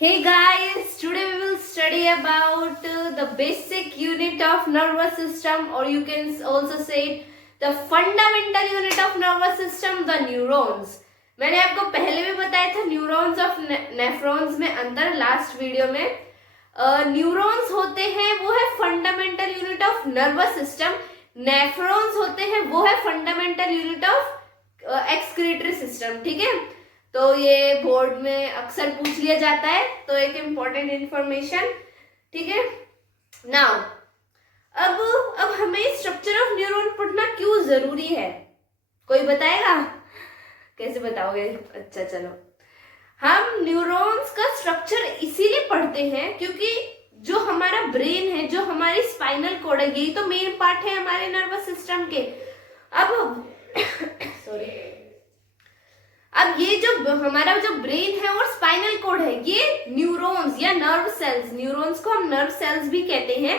Hey guys, today we will study about the basic unit of nervous system, or you can also say the fundamental unit of nervous system, the neurons. मैंने आपको पहले भी बताया था neurons और nephrons में अंतर last video में. न्यूरॉन्स होते हैं वो है fundamental unit of nervous system. Nephrons होते हैं वो है fundamental unit of excretory system. ठीक है, तो ये बोर्ड में अक्सर पूछ लिया जाता है, तो एक इम्पोर्टेंट इंफॉर्मेशन. ठीक है, नाउ अब हमें स्ट्रक्चर ऑफ न्यूरॉन पढ़ना क्यों जरूरी है, कोई बताएगा? कैसे बताओगे? अच्छा चलो, हम न्यूरॉन्स का स्ट्रक्चर इसीलिए पढ़ते हैं क्योंकि जो हमारा ब्रेन है, जो हमारी स्पाइनल कॉर्ड है, यही तो मेन पार्ट है हमारे नर्वस सिस्टम के. अब सॉरी, अब ये जो हमारा जो ब्रेन है और स्पाइनल कॉर्ड है, ये न्यूरॉन्स या नर्व सेल्स, न्यूरॉन्स को हम नर्व सेल्स भी कहते हैं,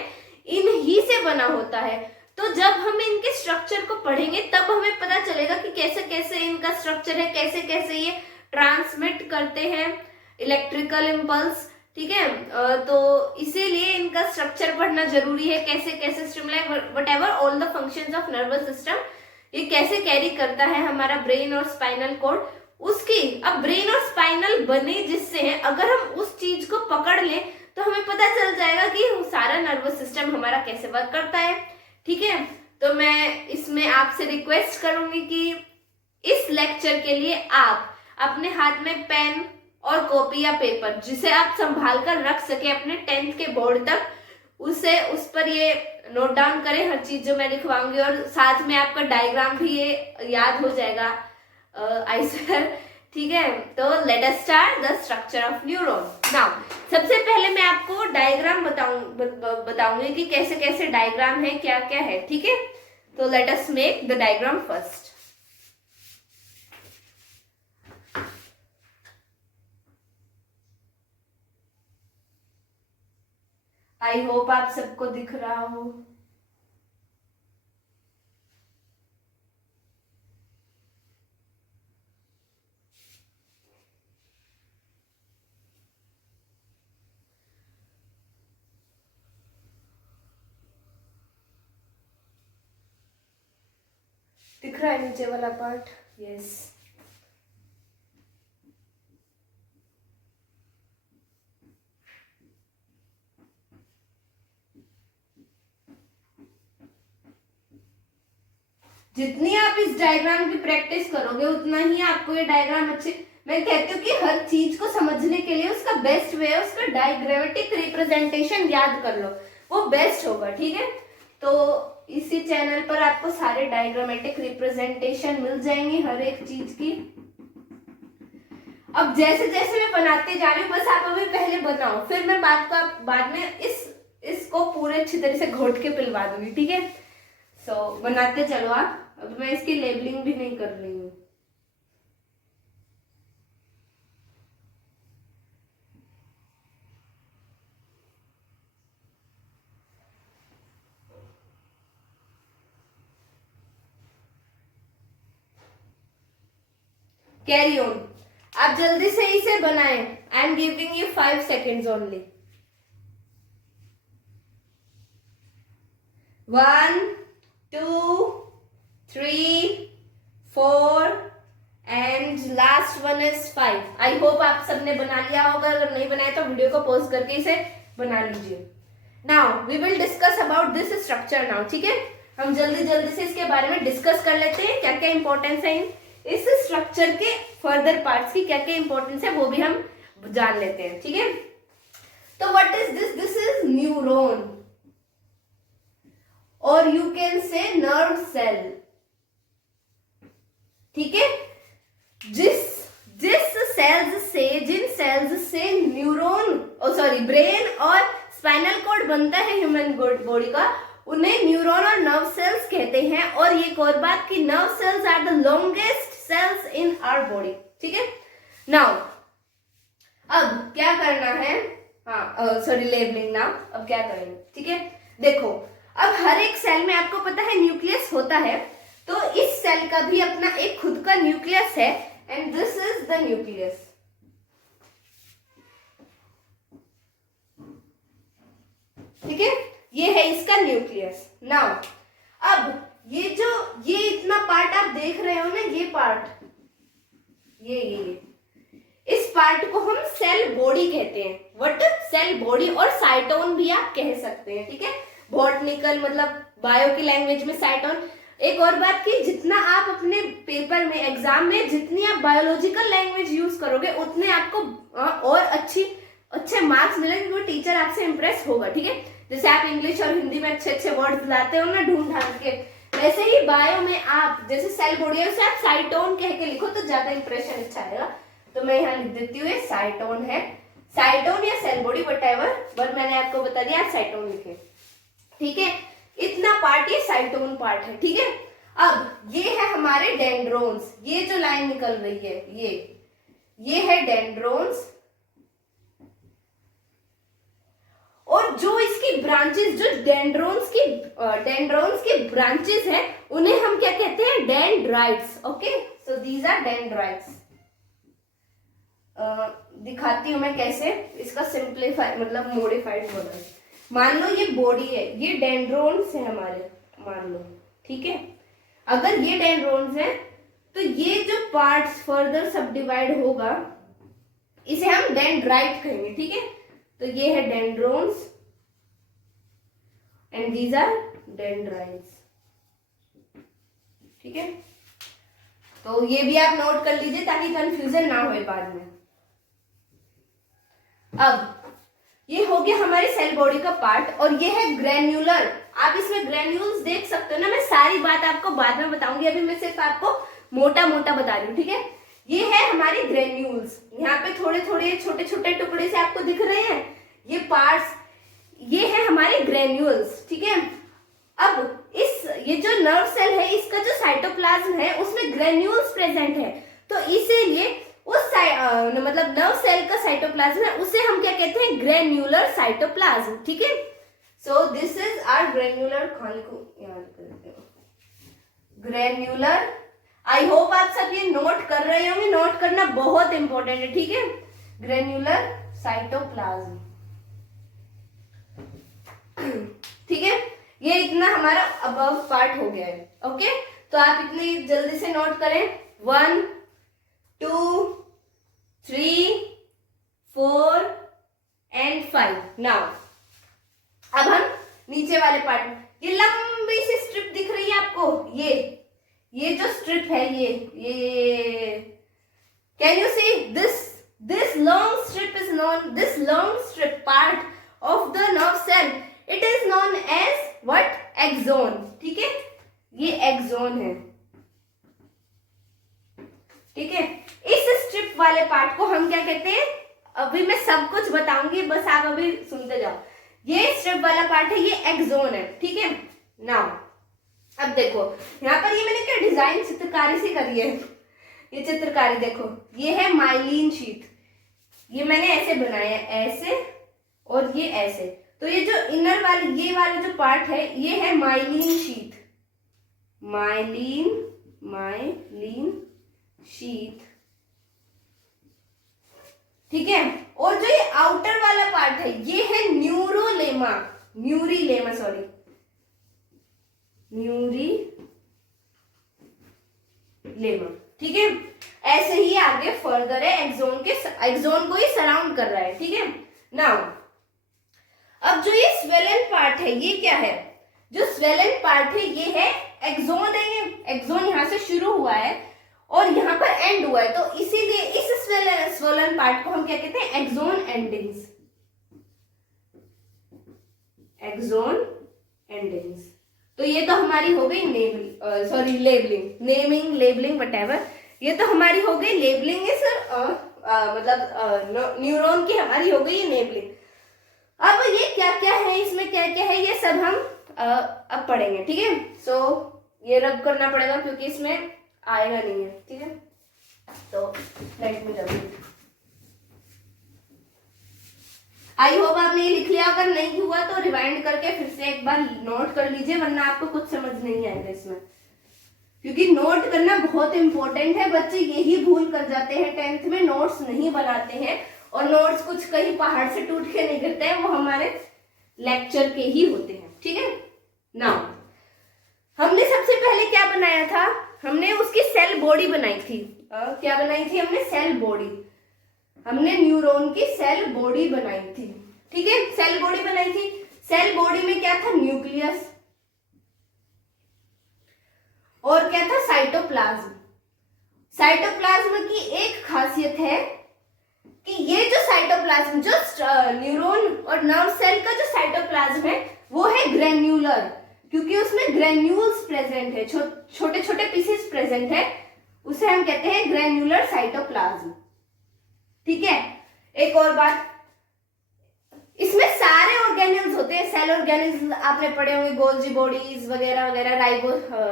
इन्हीं से बना होता है. तो जब हम इनके स्ट्रक्चर को पढ़ेंगे तब हमें पता चलेगा कि कैसे कैसे इनका स्ट्रक्चर है, कैसे कैसे ये ट्रांसमिट करते हैं इलेक्ट्रिकल इम्पल्स. ठीक है, तो इसीलिए इनका स्ट्रक्चर पढ़ना जरूरी है. कैसे कैसे stimulate whatever all the functions of nervous system, ये कैसे कैरी करता है हमारा ब्रेन और स्पाइनल कॉर्ड, उसकी. अब ब्रेन और स्पाइनल बने जिससे है, अगर हम उस चीज को पकड़ लें तो हमें पता चल जाएगा कि सारा नर्वस सिस्टम हमारा कैसे वर्क करता है. ठीक है, तो मैं इसमें आपसे रिक्वेस्ट करूंगी कि इस लेक्चर के लिए आप अपने हाथ में पेन और कॉपी या पेपर, जिसे आप संभाल कर रख सके अपने 10th के बोर्ड तक, उस पर ये नोट डाउन करें हर चीज जो मैं लिखवाऊंगी, और साथ में आपका डायग्राम भी ये याद हो जाएगा आई स्वेयर. ठीक है, तो let us start the structure of neuron. Now सबसे पहले मैं आपको डायग्राम बताऊंगी कि कैसे कैसे डायग्राम है, क्या क्या है. ठीक है, तो let us make the diagram first. I hope आप सबको दिख रहा हो. दिख रहा है नीचे वाला पार्ट? यस. जितनी आप इस डायग्राम की प्रैक्टिस करोगे उतना ही आपको ये डायग्राम अच्छे. मैं कहती हूँ कि हर चीज को समझने के लिए उसका बेस्ट वे है उसका डायग्रामेटिक रिप्रेजेंटेशन याद कर लो, वो बेस्ट होगा. ठीक है, तो इसी चैनल पर आपको सारे डायग्रामेटिक रिप्रेजेंटेशन मिल जाएंगे हर एक चीज की. अब जैसे जैसे मैं बनाते जा रही हूँ, बस आप अभी पहले बनाओ, फिर मैं बाद में इसको पूरे अच्छी तरह से घोट के पिलवा दूंगी. ठीक है, सो बनाते चलो आप. अब मैं इसकी लेबलिंग भी नहीं कर रही हूँ. कैरी ऑन, आप जल्दी से इसे बनाएं. I am giving you 5 seconds only. 1 2 3 4 and last one is 5. I hope आप सबने बना लिया होगा. अगर नहीं बनाया तो वीडियो को पॉज करके इसे बना लीजिए. Now we will discuss about this structure now. ठीक है, हम जल्दी जल्दी से इसके बारे में डिस्कस कर लेते हैं. क्या क्या इंपॉर्टेंस है इस स्ट्रक्चर के, फर्दर पार्ट्स की क्या क्या इंपॉर्टेंस है वो भी हम जान लेते हैं. ठीक है, तो what is this? This is neuron, और you can say nerve cell. ठीक है, जिन सेल्स से न्यूरॉन ब्रेन और स्पाइनल कॉर्ड बनता है ह्यूमन बॉडी का, उन्हें न्यूरॉन और नर्व सेल्स कहते हैं. और ये एक और बात कि nerve cells are the longest cells in our body. ठीक है, नाउ अब क्या करना है? लेबलिंग. नाउ अब क्या करेंगे? ठीक है, देखो, अब हर एक सेल में आपको पता है न्यूक्लियस होता है, तो इस सेल का भी अपना एक खुद का न्यूक्लियस है, and this is the nucleus. ठीक है, ये है इसका न्यूक्लियस। नाउ अब ये इतना पार्ट आप देख रहे हो ना, ये पार्ट, ये इस पार्ट को हम सेल बॉडी कहते हैं। व्हाट? सेल बॉडी, और साइटोन भी आप कह सकते हैं, ठीक है। बॉटनिकल मतलब बायो की लैंग्वेज में साइटोन। एक और बात की, जितना आप अपने पेपर में, एग्जाम में जितनी आप बायोलॉजिकल लैंग्वेज यूज करोगे उतने आपको और अच्छे मार्क्स मिलेंगे, क्योंकि टीचर आपसे इंप्रेस होगा, ठीक है। जैसे आप इंग्लिश और हिंदी में अच्छे वर्ड्स लाते हो ना ढूंढ ढांढ के, वैसे ही बायो में आप जैसे सेल बॉडी है उसे आप साइटोन कह के लिखो तो ज्यादा इंप्रेशन अच्छा आएगा। तो मैं यहाँ लिख देती हूँ साइटोन है, साइटोन या सेल बॉडी व्हाटएवर, बट मैंने आपको बता दिया आप साइटोन लिखे, ठीक है। इतना पार्ट ये साइटोन पार्ट है, ठीक है। अब ये है हमारे डेंड्रोन्स, ये जो लाइन निकल रही है ये है डेंड्रोन्स, और जो इसकी ब्रांचेस, जो डेंड्रोन्स की ब्रांचेस है उन्हें हम क्या कहते हैं? Dendrites. Okay, so these are dendrites. दिखाती हूं मैं कैसे इसका सिंप्लीफाई मतलब मॉडिफाइड हो रहा है। मान लो ये बॉडी है, ये डेंड्रोन्स है हमारे, मान लो, ठीक है। अगर ये डेंड्रोन्स है तो ये जो पार्ट्स फर्दर सब डिवाइड होगा इसे हम डेंड्राइट कहेंगे, ठीक है। तो ये है डेंड्रोन्स एंड दीज आर डेंड्राइट्स, ठीक है। तो ये भी आप नोट कर लीजिए ताकि कंफ्यूजन ना हो बाद में। अब ये हो गया हमारे सेल बॉडी का पार्ट, और ये है ग्रेन्युलर। आप इसमें ग्रेन्यूल्स देख सकते हो ना, मैं सारी बात आपको बाद में बताऊंगी, अभी मैं सिर्फ आपको मोटा मोटा बता रही हूँ, ठीक है। ये है हमारी ग्रेन्यूल्स, यहाँ पे थोड़े थोड़े छोटे छोटे टुकड़े से आपको दिख रहे हैं ये पार्ट्स, ये है हमारे ग्रेन्यूल्स, ठीक है। अब ये जो नर्व सेल है इसका जो साइटोप्लाज्म है उसमें ग्रेन्यूल्स प्रेजेंट है, तो इसीलिए उस मतलब नर्व सेल का साइटोप्लाज्म है उसे हम क्या कहते हैं? ग्रेन्युलर साइटोप्लाज्म, ठीक है। So this is our granular, खाली को याद करते हो, ग्रेन्युलर। आई होप आप सब ये नोट कर रहे होंगे, नोट करना बहुत इंपॉर्टेंट है, ठीक है। ग्रेन्युलर साइटोप्लाज्म, ठीक है। ये इतना हमारा अबव पार्ट हो गया है, ओके। तो आप इतनी जल्दी से नोट करें, 1 2 3 4 एंड 5। नाउ अब हम नीचे वाले पार्ट, ये लंबी सी स्ट्रिप दिख रही है आपको, ये जो स्ट्रिप है, ये can you see this long strip is known, this long strip part of the nerve cell, it is known as what? Axon, ठीक है। ये एक्सोन है, ठीक है। इस स्ट्रिप वाले पार्ट को हम क्या कहते हैं? अभी मैं सब कुछ बताऊंगी, बस आप अभी सुनते जाओ। ये स्ट्रिप वाला पार्ट है, ये एक्सोन है, ठीक है। नाउ अब देखो यहाँ पर ये मैंने क्या डिजाइन चित्रकारी से करी है, ये चित्रकारी देखो, ये है माइलिन शीट, ये मैंने ऐसे बनाया है, ऐसे और ये ऐसे। तो ये जो इनर वाली, ये वाला जो पार्ट है ये है माइलिन शीट, माइलिन शीट, ठीक है। और जो ये आउटर वाला पार्ट है ये है न्यूरीलेमा, ठीक है। ऐसे ही आगे फर्दर है, एक्सोन को ही सराउंड कर रहा है, ठीक है। नाउ अब जो ये स्वेलन पार्ट है ये क्या है? जो स्वेलन पार्ट है ये है एक्सोन है, ये एक्सोन यहां से शुरू हुआ है और यहाँ पर एंड हुआ है, तो इसीलिए इस स्वेलन पार्ट को हम क्या कहते हैं? Axon endings, axon endings. तो ये तो हमारी हो गई नेमिंग, लेबलिंग व्हाटएवर, ये तो हमारी हो गई लेबलिंग है सर, मतलब न्यूरॉन की हमारी हो गई नेबलिंग। अब ये क्या क्या है, इसमें क्या क्या है, ये सब हम अब पढ़ेंगे, ठीक है। सो ये रब करना पड़ेगा क्योंकि इसमें आएगा नहीं है, ठीक है। तो लेट मी रब। आई होप आपने ये लिख लिया, अगर नहीं हुआ तो रिवाइंड करके फिर से एक बार नोट कर लीजिए, वरना आपको कुछ समझ नहीं आएगा इसमें, क्योंकि नोट करना बहुत इंपॉर्टेंट है। बच्चे यही भूल कर जाते हैं, 10th में नोट्स नहीं बनाते हैं, और नोट्स कुछ कहीं पहाड़ से टूट के नहीं गिरते हैं, वो हमारे लेक्चर के ही होते हैं, ठीक है। नाउ हमने सबसे पहले क्या बनाया था, हमने उसकी सेल बॉडी बनाई थी। क्या बनाई थी हमने, सेल बॉडी। हमने न्यूरॉन की सेल बॉडी बनाई थी, ठीक है, सेल बॉडी बनाई थी। सेल बॉडी में क्या था, न्यूक्लियस, और क्या था, साइटोप्लाज्म। साइटोप्लाज्म की एक खासियत है कि ये जो साइटोप्लाज्म, जो न्यूरॉन और नर्व सेल का जो साइटोप्लाज्म है वो है ग्रेन्यूलर, क्योंकि उसमें ग्रेन्यूल्स प्रेजेंट है, छोटे छोटे पीसेस प्रेजेंट है, उसे हम कहते हैं ग्रेन्यूलर साइटोप्लाज्म, ठीक है। एक और बात, इसमें सारे ऑर्गेनेल्स होते हैं, सेल ऑर्गेनेल्स आपने पढ़े होंगे, गोल्जी बॉडीज वगैरह वगैरह,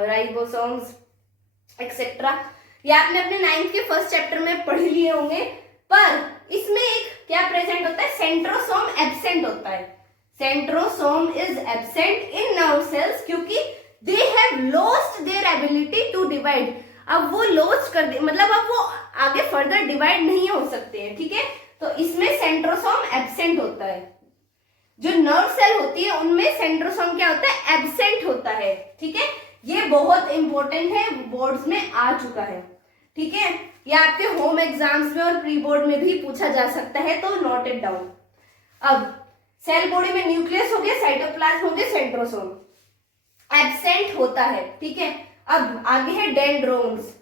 राइबोसोम्स एक्सेट्रा, ये आपने अपने 9th के फर्स्ट चैप्टर में पढ़ लिए होंगे। पर इसमें एक क्या प्रेजेंट होता है, सेंट्रोसोम एब्सेंट होता है। Centrosome is absent in nerve cells क्योंकि they have lost their ability to divide. अब वो लॉस्ट कर दे, मतलब अब वो आगे फर्दर डिवाइड नहीं हो सकते हैं, ठीक है। तो इसमें सेंट्रोसोम एब्सेंट होता है। जो नर्व सेल होती है उनमें सेंट्रोसोम क्या होता है, एब्सेंट होता है, ठीक है। ये बहुत इंपॉर्टेंट है, बोर्ड्स में आ चुका है, ठीक है। ये आपके होम एग्जाम्स में और प्री बोर्ड में भी पूछा जा सकता है, तो नोट इट डाउन। अब सेल बॉडी में न्यूक्लियस हो गया, साइटोप्लाज्म हो गया, सेंट्रोसोम एब्सेंट होता है, ठीक है। अब आगे है डेंड्रोन्स,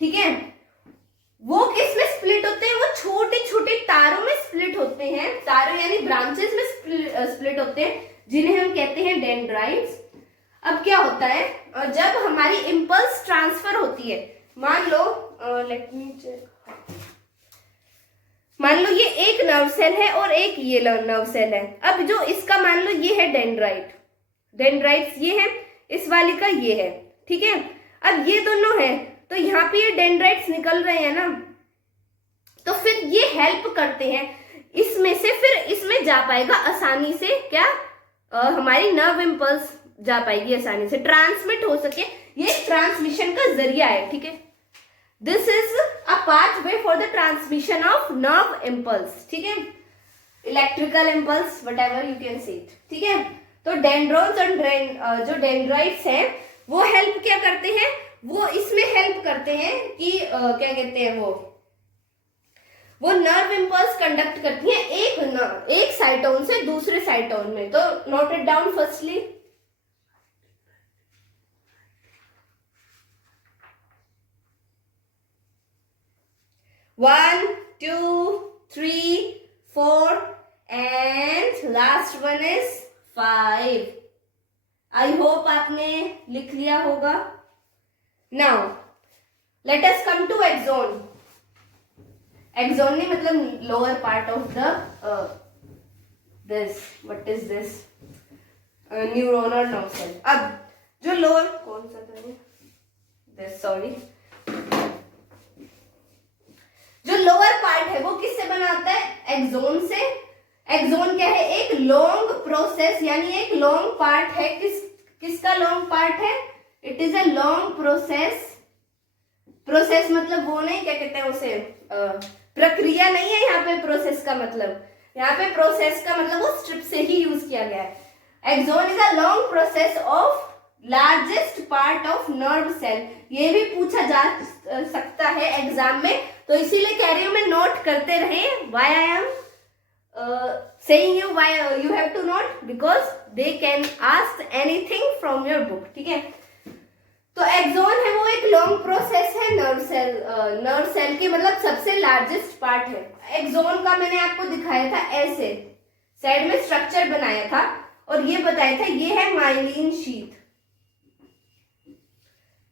ठीक है। वो किस में स्प्लिट होते हैं, वो छोटे छोटे तारों में स्प्लिट होते हैं, तारों यानी ब्रांचेस में स्प्लिट होते हैं, जिन्हें हम कहते हैं डेंड्राइट्स। अब क्या होता है, जब हमारी इंपल्स ट्रांसफर होती है, मान लो लेट मी चेक, मान लो ये एक नर्व सेल है और एक ये नर्व सेल है। अब जो इसका मान लो ये है डेंड्राइट, डेंड्राइट्स ये है, इस वाली का ये है, ठीक है। अब ये दोनों है, तो यहाँ पे ये डेंड्राइट्स निकल रहे हैं ना, तो फिर ये हेल्प करते हैं इसमें से, फिर इसमें जा पाएगा आसानी से, क्या हमारी नर्व इंपल्स जा पाएगी आसानी से, ट्रांसमिट हो सके, ये ट्रांसमिशन का जरिया है, ठीक है। This is a pathway for the transmission of nerve impulse, ठीक है, electrical impulse, whatever you can से इट, ठीक है। तो डेंड्रोन्स और जो डेंड्राइट्स हैं वो हेल्प क्या करते हैं, वो इसमें हेल्प करते हैं कि क्या कहते हैं, वो नर्व इंपल्स कंडक्ट करती हैं एक साइटोन से दूसरे साइटोन में। तो note it down firstly, one, two, three, four and last one is 5। I hope आपने लिख लिया होगा। Now let us come to axon. Axon नहीं मतलब lower part of the this, what is this, neuron और nerve cell. अब जो lower, कौन सा था दिस, सॉरी, जो लोअर पार्ट है वो किससे बना होता है, एक्सोन से। एक्सोन क्या है, एक लॉन्ग प्रोसेस, यानी एक लॉन्ग पार्ट है। किसका लॉन्ग पार्ट है, it is a long process. Process मतलब वो नहीं, क्या कहते हैं उसे, प्रक्रिया नहीं है यहाँ पे प्रोसेस का मतलब, यहाँ पे प्रोसेस का मतलब वो स्ट्रिप से ही यूज किया गया है। Axon is a long process of largest part of nerve cell. ये भी पूछा जा सकता है एग्जाम में, तो इसीलिए कह रही हूं मैं, नोट करते रहे। Why I am saying you, why you have to note, because they can ask anything from your book, ठीक है। तो एक्सोन है वो एक लॉन्ग प्रोसेस है नर्व सेल की, मतलब सबसे लार्जेस्ट पार्ट है। एक्सोन का मैंने आपको दिखाया था ऐसे, साइड में स्ट्रक्चर बनाया था और ये बताया था, ये है माइलिन शीथ,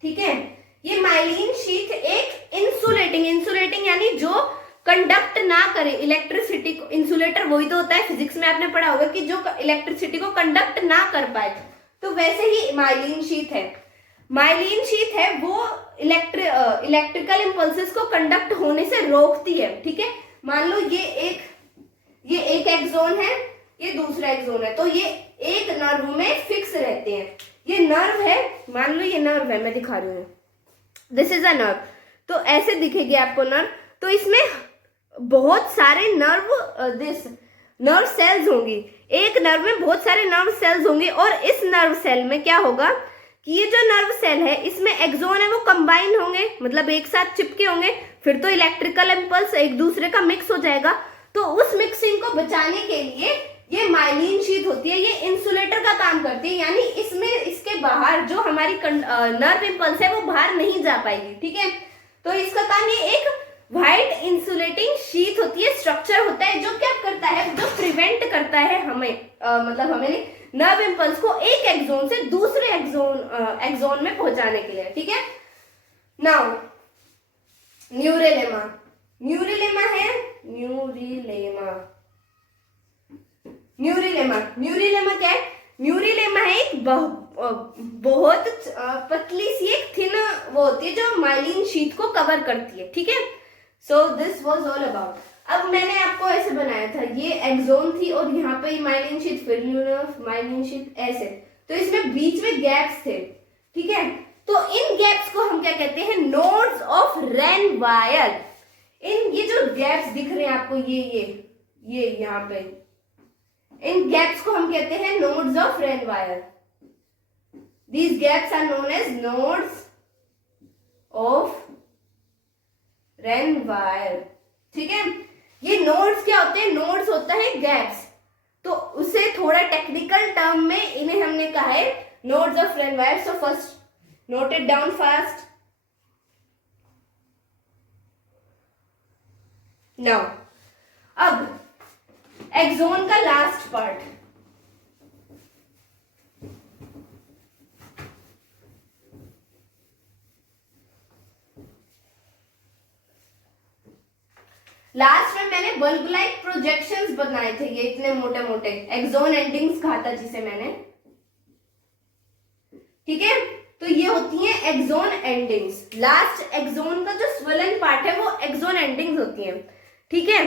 ठीक है। ये माइलिन शीथ एक इंसुलेटिंग यानी जो कंडक्ट ना करे इलेक्ट्रिसिटी को, इंसुलेटर वही तो होता है, फिजिक्स में आपने पढ़ा होगा कि जो इलेक्ट्रिसिटी को कंडक्ट ना कर पाए, तो वैसे ही माइलिन शीथ है। माइलिन शीथ है वो इलेक्ट्रिकल इंपल्सेस को कंडक्ट होने से रोकती है, ठीक है। मान लो ये एक एक्सोन है, ये दूसरा एक्सोन है, तो ये एक नर्व में फिक्स रहते हैं। ये नर्व है, मान लो ये नर्व है, मैं दिखा रही हूँ, दिस इज अ नर्व, तो ऐसे दिखेगी आपको नर्व। तो इसमें बहुत सारे नर्व सेल्स होंगी। एक नर्व में बहुत सारे नर्व सेल्स होंगे और इस नर्व सेल में क्या होगा कि ये जो नर्व सेल है इसमें एक्सोन है वो कंबाइन होंगे, मतलब एक साथ चिपके होंगे, फिर तो इलेक्ट्रिकल इम्पल्स एक दूसरे का मिक्स हो जाएगा। तो उस मिक्सिंग को बचाने के लिए ये माइलिन शीथ होती है, ये इंसुलेटर का काम करती है, यानी इसमें इसके बाहर जो हमारी नर्व इम्पल्स है वो बाहर नहीं जा पाएगी। ठीक है, तो इसका काम ये एक व्हाइट इंसुलेटिंग शीथ होती है, स्ट्रक्चर होता है जो क्या करता है, जो प्रिवेंट करता है हमें मतलब हमें नर्व इम्पल्स को एक एक्सोन से दूसरे एक्सोन में पहुंचाने के लिए। ठीक है, नाउ न्यूरेलेमा। न्यूरेलेमा है न्यूरेलेमा क्या है? न्यूरेलेमा है एक बहुत पतली सी एक थिन वो होती है जो माइलिन शीथ को कवर करती है। ठीक है, so this was all about. अब मैंने आपको ऐसे बनाया था, ये एक्सोन थी और यहाँ पे माइलिन शीथ, फिर माइलिन शीथ ऐसे, तो इसमें बीच में गैप्स थे। ठीक है, तो इन गैप्स को हम क्या कहते हैं? Nodes of Ranvier. इन ये जो गैप्स दिख रहे हैं आपको, ये यहाँ पे, इन गैप्स को हम कहते हैं nodes of Ranvier. These gaps are known as nodes of Ranvier. ठीक है, ये नोड्स क्या होते हैं? नोड्स होता है गैप्स, तो उसे थोड़ा टेक्निकल टर्म में इन्हें हमने कहा है nodes of rain wire. So first note it down fast. Now अब एक्सोन का लास्ट पार्ट, लास्ट में मैंने बल्ब लाइक प्रोजेक्शंस बनाए थे, ये इतने मोटे मोटे एक्सोन एंडिंग्स कहा था जिसे मैंने। ठीक है, तो ये होती हैं एक्सोन एंडिंग्स। लास्ट एक्सोन का जो स्वेलन पार्ट है वो एक्सोन एंडिंग्स होती हैं। ठीक है,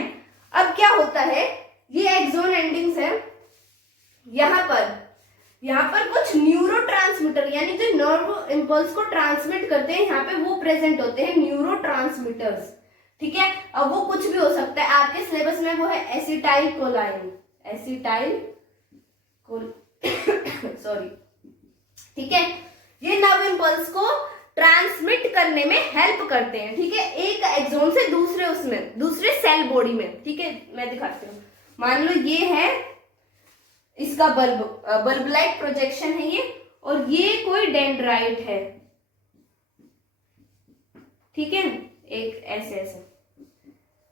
अब क्या होता है, ये एक्सोन एंडिंग्स है, यहाँ पर कुछ न्यूरोट्रांसमीटर यानी जो नर्व इंपल्स को ट्रांसमिट करते हैं यहाँ पे वो प्रेजेंट होते हैं, न्यूरोट्रांसमीटर्स। ठीक है, अब वो कुछ भी हो सकता है, आपके सिलेबस में वो है एसिटाइल कोलाइन, सॉरी। ठीक है, ये नर्व इंपल्स को ट्रांसमिट करने में हेल्प करते हैं। ठीक है, एक एक्सोन से दूसरे सेल बॉडी में। ठीक है, मैं दिखाती हूँ। मान लो ये है इसका बल्ब लाइट प्रोजेक्शन है ये, और ये कोई डेंड्राइट है। ठीक है, एक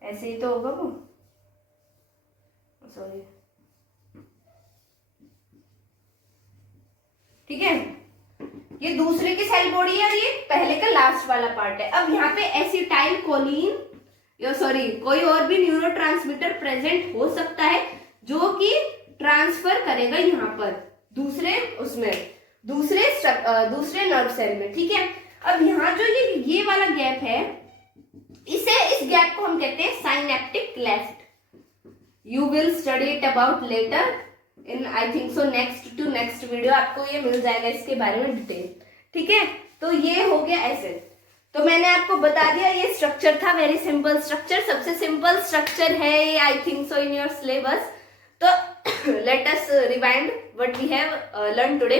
ऐसे ही तो होगा वो, सॉरी। ठीक है, ये दूसरे की सेल बॉडी है और ये पहले का लास्ट वाला पार्ट है। अब यहाँ पे एसिटाइल कोलिन कोई और भी न्यूरोट्रांसमीटर प्रेजेंट हो सकता है जो कि ट्रांसफर करेगा यहाँ पर दूसरे नर्व सेल में। ठीक है, अब यहाँ जो ये वाला गैप है, इस गैप को हम कहते हैं synaptic cleft. You will study it about later in I think so next video, आपको ये मिल जाएगा इसके बारे में डिटेल। ठीक है, तो ये हो गया ऐसे। तो मैंने आपको बता दिया ये स्ट्रक्चर था, वेरी सिंपल स्ट्रक्चर, सबसे सिंपल स्ट्रक्चर है I think so in your syllabus. तो let us rewind what we have learn today.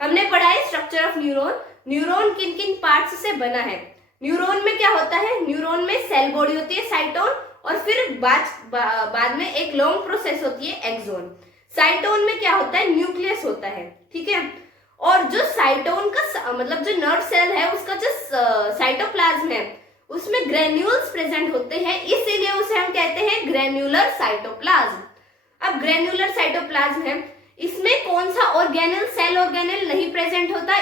हमने पढ़ा है स्ट्रक्चर ऑफ न्यूरॉन। न्यूरॉन किन किन पार्ट्स से बना है? न्यूरॉन में क्या होता है? न्यूरॉन में सेल बॉडी होती है साइटोन, और फिर बाद में एक लॉन्ग प्रोसेस होती है एक्सोन। साइटोन में क्या होता है? न्यूक्लियस होता है। ठीक है, और जो साइटोन का मतलब जो नर्व सेल है उसका जो साइटोप्लाज्म है उसमें ग्रेन्यूल्स प्रेजेंट होते हैं, इसीलिए उसे हम कहते हैं ग्रेन्युलर साइटोप्लाज्म। अब ग्रेन्युलर साइटोप्लाज्म है, इसमें कौन सा ऑर्गेनेल सेल ऑर्गेनेल नहीं प्रेजेंट होता,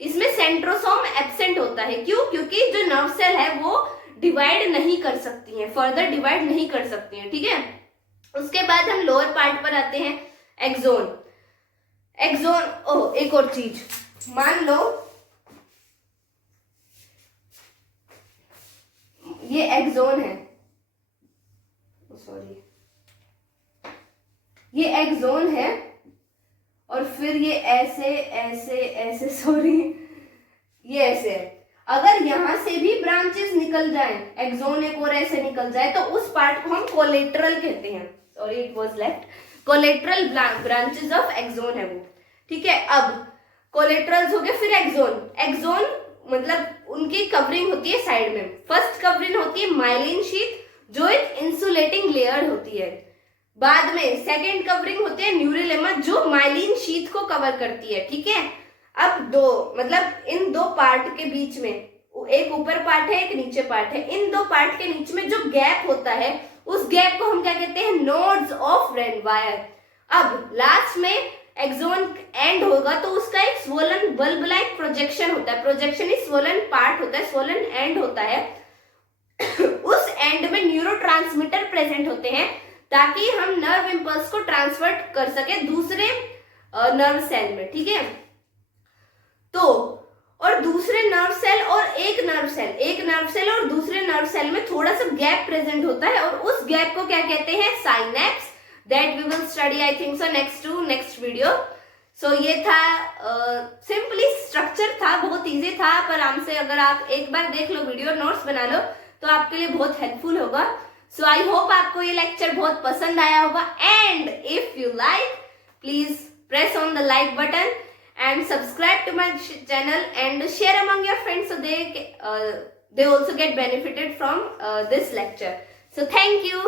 इसमें सेंट्रोसोम एब्सेंट होता है। क्यों? क्योंकि जो नर्व सेल है वो डिवाइड नहीं कर सकती हैं, फर्दर डिवाइड नहीं कर सकती हैं। ठीक है, उसके बाद हम लोअर पार्ट पर आते हैं, एक्सोन। एक और चीज, मान लो ये एक्सोन है, सॉरी ये एक्सोन है, और फिर ये ऐसे सॉरी ये ऐसे है। अगर यहाँ से भी ब्रांचेस निकल जाए, एक्सोन एक और ऐसे निकल जाए, तो उस पार्ट को हम कोलेट्रल कहते हैं. Sorry it was left. Collateral branches of axon है वो. ठीक है, अब कोलेट्रल्स हो गए, फिर एक्सोन. एक्सोन मतलब उनकी कवरिंग होती है साइड में. फर्स्ट कवरिंग होती है माइलिन शीथ, जो एक इंसुलेटिंग लेयर होती है. बाद में सेकेंड कवरिंग होती है न्यूरिलेमा, जो माइलिन शीथ को कवर करती है. ठीक है, अब दो मतलब इन दो पार्ट के बीच में, एक ऊपर पार्ट है एक नीचे पार्ट है, इन दो पार्ट के बीच में जो गैप होता है, उस गैप को हम क्या कहते हैं, नोड्स ऑफ रेनवायर. अब लास्ट में एक्सोन एंड होगा तो उसका एक स्वोलन बल्ब लाइक प्रोजेक्शन होता है. प्रोजेक्शन इज स्वोलन पार्ट होता है, स्वोलन एंड होता है. उस एंड में न्यूरोट्रांसमीटर प्रेजेंट होते हैं ताकि हम नर्व इंपल्स को ट्रांसफर कर सके दूसरे नर्व सेल में. ठीक है, तो और दूसरे नर्व सेल और एक नर्व सेल और दूसरे नर्व सेल में थोड़ा सा गैप प्रेजेंट होता है, और उस गैप को क्या कहते हैं, synapse. That we will study I think so next video. So ये था सिंपली स्ट्रक्चर था, बहुत इजी था, पर आराम से अगर आप एक बार देख लो वीडियो, नोट्स बना लो, तो आपके लिए बहुत हेल्पफुल होगा. सो आई होप आपको ये लेक्चर बहुत पसंद आया होगा. And if you like, please press on the like button and subscribe to my channel and share among your friends so they also get benefited from this lecture. So thank you.